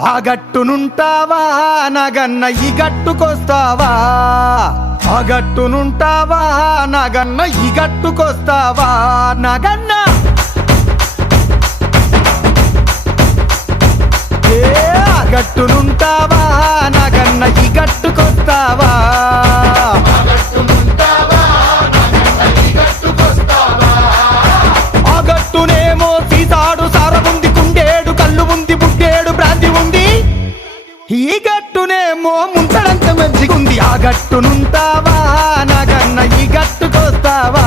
ఆ గట్టునుంటావా నాగన్న ఈ గట్టుకొస్తావా ఆ గట్టునుంటావా నాగన్న ఈ గట్టుకొస్తావా నాగన్న ఆ గట్టునుంటావా నాగన్న ఈ గట్టుకొస్తావా ఆ గట్టునేమో సీతాడు సారముంది కుండేడు కళ్ళు ఉంది బుడ్డేడు బ్రాంతి ఉంది ఈ గట్టునేమో ముంతడంత మంచిగుంది ఆ గట్టునుంటావా నాగన్న ఈ గట్టుకొస్తావా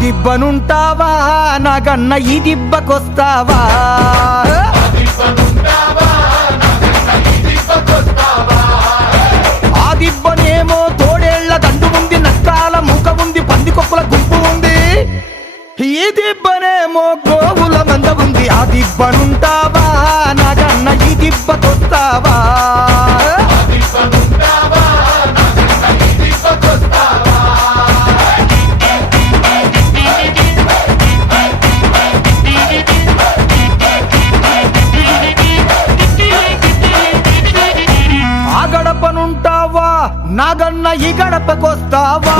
దిబ్బనుంటావా నాగన్న ఈ దిబ్బకొస్తావా ఆ దిబ్బనేమో తోడేళ్ల దండు ఉంది నక్కాల ముఖ ఉంది పందికొక్కుల గుంపు ఉంది ఈ దిబ్బనేమో గోవుల మంద ఉంది ఆ దిబ్బనుంటావా నాగన్న ఈ దిబ్బకొస్తావా నాగన్న ఈ గడపకొస్తావా